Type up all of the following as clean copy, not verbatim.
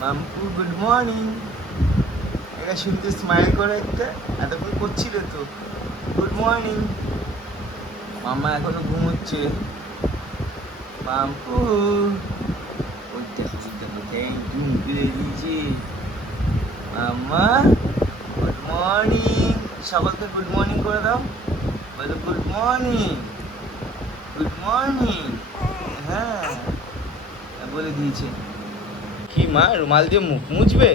Mampu good morning. এটা শুনতে smile করে একটা, এতক্ষণ করছিল তো। Good morning. মাম্মা এখনো ঘুমোচ্ছে। মাম্পু ওই দেখো ঘুম পেয়ে দিয়েছে। মাম্মা গুড মর্নিং। সকলকে গুড মর্নিং করে দাও। বলো গুড মর্নিং, গুড মর্নিং। হ্যাঁ বলে দিয়েছে। কি মা রুমাল দিয়ে মুখ মুছবে?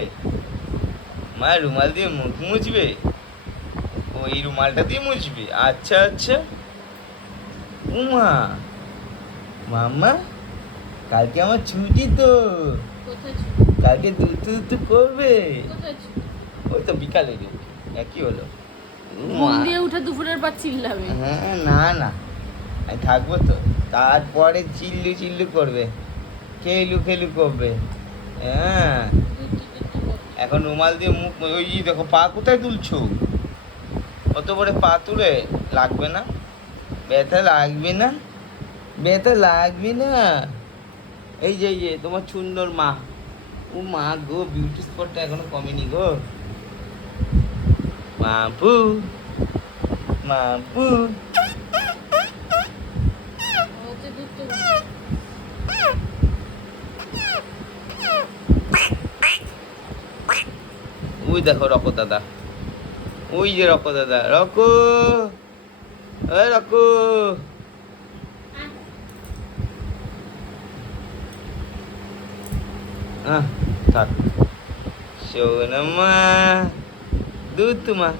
মা রুমাল দিয়ে মুখ মুছবে? ও এই রুমালটা দিয়ে মুছবে? আচ্ছা আচ্ছা। উমা মাম্মা কালকে আমার ছুটি তো, কালকে দুধ করবে। ওই তো বিকালে একই হলো। ঘুম দিয়ে উঠে দুপুরের পর চিল্লাবে। হ্যাঁ না না আমি থাকবো তো, তারপরে চিল্লু চিল্লু করবে, খেলু খেলু করবে। হ্যাঁ এখন রুমাল দিয়ে মুখ, ওই দেখো পা কোথায় তুলছো? অত বড় পা তুলে লাগবে না? ব্যথা লাগবে না? ব্যথা লাগবে না? এই যে তোমার সুন্দর মা। ও মা গো, বিউটি স্পটটা এখনো কমেনি গো। মাপু মাপু ওই দেখো রকো দাদা, ওই যে রকো দাদা, রকো রকো। থাক সোনামা, দুধ তোমা।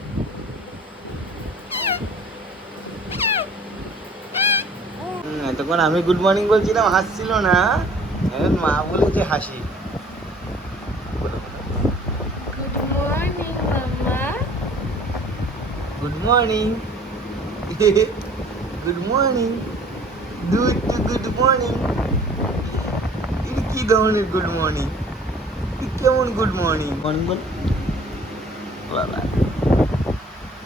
এতক্ষণ আমি গুড মর্নিং বলছিলাম, হাসছিল না। এখন মা বলেছে হাসি। গুড মর্নিং মাম্মা। গুড মর্নিং, গুড মর্নিং, দুধ টু গুড মর্নিং। এটা কি ধরনের গুড মর্নিং? কেমন গুড মর্নিং? মর্নিং বল বাবা।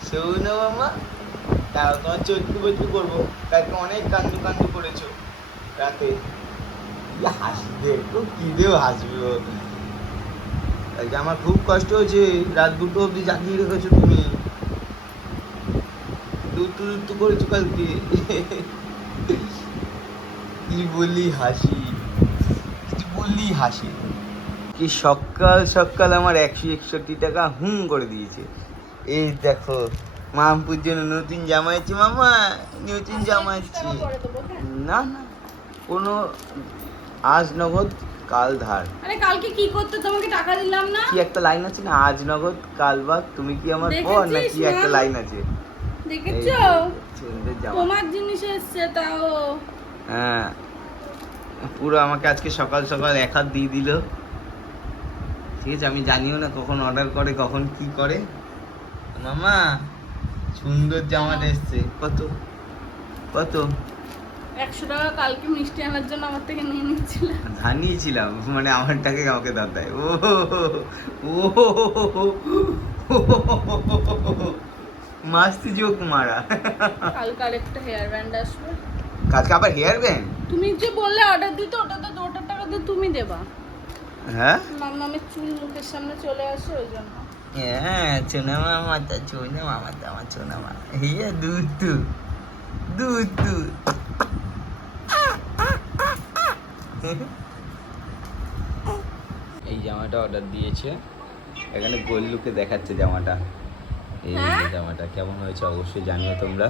শোনো মামা, তাও তোমার চটকু বটকু করবো। কালকে অনেক কান্ডু কান্ডু করেছো রাতে। হাসবে তো, কি দেও হাসবে ও। কালকে আমার খুব কষ্ট হয়েছে, রাত 2টো অবধি জাগিয়ে রেখেছো তুমি। দুধ করেছো কালকে। কি বলি হাসি, কি বললি হাসি। কি সকাল সকাল আমার 161 টাকা হুম করে দিয়েছে। এই দেখো মামপুর জন্য নতুন জামা আছে মামা, নতুন জামা আছে। না না কোনো আজ নগদ কাল ধার। আরে কালকে কি করতে তোমাকে টাকা দিলাম না? কি একটা লাইন আছে না, আজ নগদ কাল বাদ, তুমি কি আমার পর, না কি একটা লাইন আছে। দেখেছো? তোমার জিনিস এসছে তাও। হ্যাঁ পুরো আমাকে আজকে সকাল সকাল 1 হাত দিয়ে দিল। ঠিক আছে, আমি জানিও না কখন অর্ডার করে, কখন কি করে। মামা সুন্দর জামাটা এসছে। কত কত? 100 টাকা কালকে মিষ্টি আনার জন্য আমার থেকে নিয়ে নিয়েছিলাম। জানিয়েছিলাম মানে আমারটাকে আমাকে দাদায়। ও ও মাস্তি জোক মারা। কালকে আরেকটা হেয়ার ব্যান্ড আসবে। কালকে আবার হেয়ার ব্যান্ড? তুমি যে বললে অর্ডার দিতে, ওটার টাকা দিয়ে তুমি দেবা। হ্যাঁ মাম্মামের চুল মুখের সামনে চলে আসে ওই জন্য। হ্যাঁ সোনা মামা, তা সোনা মামা, তা আমার সোনা মামা। হিয়া দুধ দুধ দুধ দুধ। এই জামাটা অর্ডার দিয়েছে, এখানে গোল্লুকে দেখাচ্ছে জামাটা। এই জামাটা কেমন হয়েছে অবশ্যই জানিও তোমরা।